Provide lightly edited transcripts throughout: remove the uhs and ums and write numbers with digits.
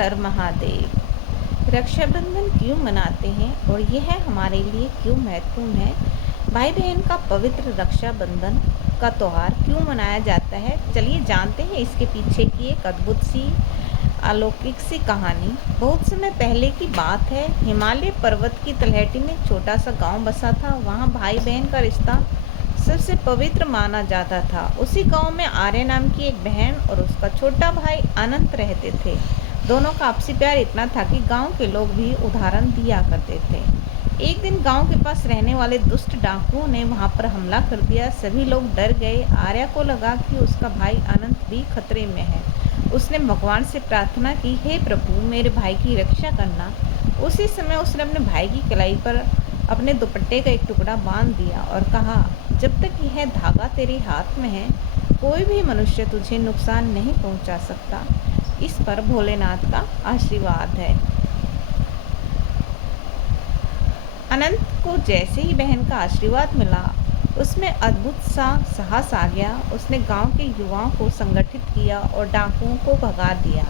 हर महादेव। रक्षाबंधन क्यों मनाते हैं और यह हमारे लिए क्यों महत्वपूर्ण है? भाई बहन का पवित्र रक्षाबंधन का त्यौहार क्यों मनाया जाता है, चलिए जानते हैं इसके पीछे की एक अद्भुत सी अलौकिक सी कहानी। बहुत समय पहले की बात है। हिमालय पर्वत की तलहटी में एक छोटा सा गांव बसा था। वहां भाई बहन का रिश्ता सबसे पवित्र माना जाता था। उसी गांव में आर्य नाम की एक बहन और उसका छोटा भाई अनंत रहते थे। दोनों का आपसी प्यार इतना था कि गांव के लोग भी उदाहरण दिया करते थे। एक दिन गांव के पास रहने वाले दुष्ट डाकुओं ने वहां पर हमला कर दिया। सभी लोग डर गए। आर्या को लगा कि उसका भाई अनंत भी खतरे में है। उसने भगवान से प्रार्थना की, हे प्रभु, मेरे भाई की रक्षा करना। उसी समय उसने अपने भाई की कलाई पर अपने दुपट्टे का एक टुकड़ा बांध दिया और कहा, जब तक यह धागा तेरे हाथ में है, कोई भी मनुष्य तुझे नुकसान नहीं पहुंचा सकता। इस पर भोलेनाथ का आशीर्वाद है। अनंत को जैसे ही बहन का आशीर्वाद मिला, उसमें अद्भुत सा साहस आ गया। उसने गांव के युवाओं को संगठित किया और डाकुओं को भगा दिया।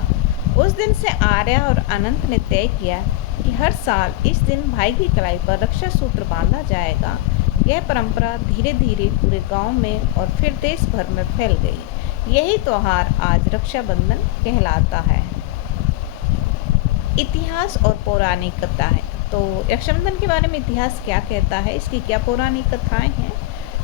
उस दिन से आर्या और अनंत ने तय किया कि हर साल इस दिन भाई की कलाई पर रक्षा सूत्र बांधा जाएगा। यह परंपरा धीरे धीरे पूरे गांव में और फिर देश भर में फैल गई। यही त्यौहार आज रक्षाबंधन कहलाता है। इतिहास और पौराणिक कथा है। तो रक्षाबंधन के बारे में इतिहास क्या कहता है, इसकी क्या पौराणिक कथाएं हैं?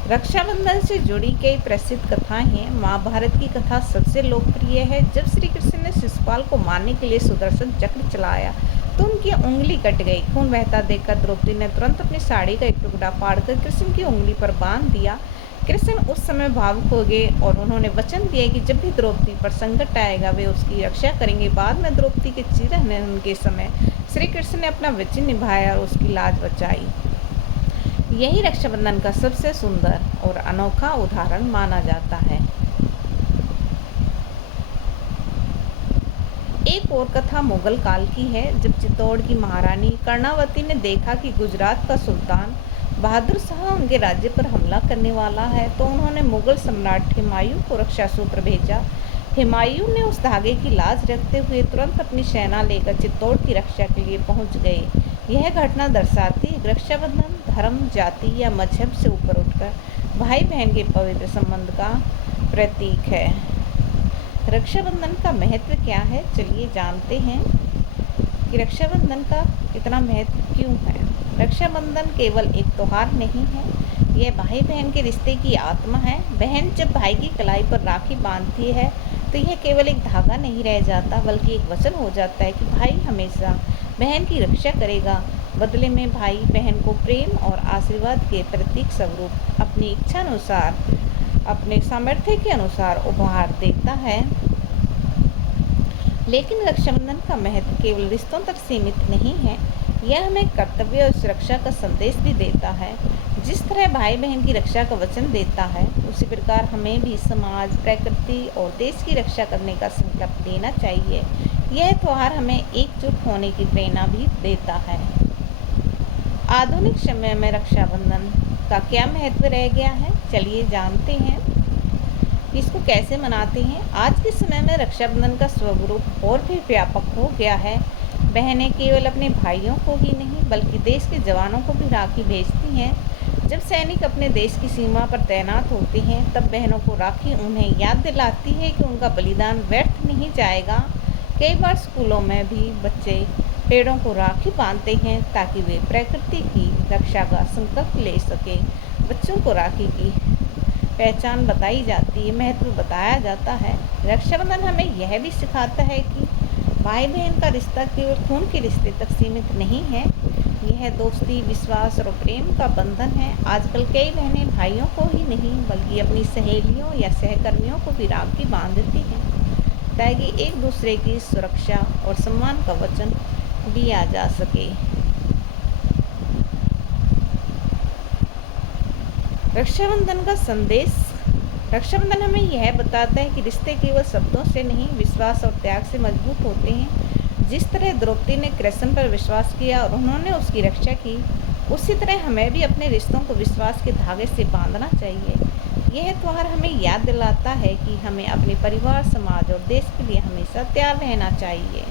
रक्षाबंधन से जुड़ी कई प्रसिद्ध कथाएं हैं। महाभारत की कथा सबसे लोकप्रिय है। जब श्री कृष्ण ने शिशुपाल को मारने के लिए सुदर्शन चक्र चलाया तो उनकी उंगली कट गई। खून बहता देखकर द्रौपदी ने तुरंत अपनी साड़ी का एक टुकड़ा फाड़कर कृष्ण की उंगली पर बांध दिया। कृष्ण उस समय भावुक हो गए और उन्होंने वचन दिया कि जब भी द्रौपदी पर संकट आएगा वे उसकी रक्षा करेंगे। बाद में द्रौपदी के चिरहरण के समय श्री कृष्ण ने अपना वचन निभाया और उसकी लाज बचाई। यही रक्षाबंधन का सबसे सुंदर और अनोखा उदाहरण माना जाता है। एक और कथा मुगल काल की है। जब चित्तौड़ की महारानी कर्णावती ने देखा कि गुजरात का सुल्तान बहादुर शाह उनके राज्य पर हमला करने वाला है, तो उन्होंने मुगल सम्राट हुमायूं को रक्षा सूत्र भेजा। हुमायूं ने उस धागे की लाज रखते हुए तुरंत अपनी सेना लेकर चित्तौड़ की रक्षा के लिए पहुंच गए। यह घटना दर्शाती है रक्षाबंधन धर्म, जाति या मजहब से ऊपर उठकर भाई बहन के पवित्र संबंध का प्रतीक है। रक्षाबंधन का महत्व क्या है, चलिए जानते हैं कि रक्षाबंधन का इतना महत्व क्यों है। रक्षाबंधन केवल एक त्योहार नहीं है, यह भाई बहन के रिश्ते की आत्मा है। बहन जब भाई की कलाई पर राखी बांधती है तो यह केवल एक धागा नहीं रह जाता, बल्कि एक वचन हो जाता है कि भाई हमेशा बहन की रक्षा करेगा। बदले में भाई बहन को प्रेम और आशीर्वाद के प्रतीक स्वरूप अपनी इच्छा अनुसार, अपने सामर्थ्य के अनुसार उपहार देता है। लेकिन रक्षाबंधन का महत्व केवल रिश्तों तक सीमित नहीं है, यह हमें कर्तव्य और सुरक्षा का संदेश भी देता है। जिस तरह भाई बहन की रक्षा का वचन देता है, उसी प्रकार हमें भी समाज, प्रकृति और देश की रक्षा करने का संकल्प लेना चाहिए। यह त्यौहार हमें एकजुट होने की प्रेरणा भी देता है। आधुनिक समय में रक्षाबंधन का क्या महत्व रह गया है, चलिए जानते हैं इसको कैसे मनाते हैं। आज के समय में रक्षाबंधन का स्वरूप और भी व्यापक हो गया है। बहनें केवल अपने भाइयों को ही नहीं बल्कि देश के जवानों को भी राखी भेजती हैं। जब सैनिक अपने देश की सीमा पर तैनात होते हैं, तब बहनों को राखी उन्हें याद दिलाती है कि उनका बलिदान व्यर्थ नहीं जाएगा। कई बार स्कूलों में भी बच्चे पेड़ों को राखी बांधते हैं ताकि वे प्रकृति की रक्षा का संकल्प ले सके। बच्चों को राखी की पहचान बताई जाती है, महत्व बताया जाता है। रक्षाबंधन हमें यह भी सिखाता है कि भाई बहन का रिश्ता केवल खून के रिश्ते तक सीमित नहीं है, यह दोस्ती, विश्वास और प्रेम का बंधन है। आजकल कई बहनें भाइयों को ही नहीं बल्कि अपनी सहेलियों या सहकर्मियों को भी राखी बांधती हैं ताकि एक दूसरे की सुरक्षा और सम्मान का वचन दिया जा सके। रक्षाबंधन का संदेश। रक्षाबंधन हमें यह बताता है कि रिश्ते केवल शब्दों से नहीं, विश्वास और त्याग से मजबूत होते हैं। जिस तरह द्रौपदी ने कृष्ण पर विश्वास किया और उन्होंने उसकी रक्षा की, उसी तरह हमें भी अपने रिश्तों को विश्वास के धागे से बांधना चाहिए। यह त्यौहार हमें याद दिलाता है कि हमें अपने परिवार, समाज और देश के लिए हमेशा तैयार रहना चाहिए।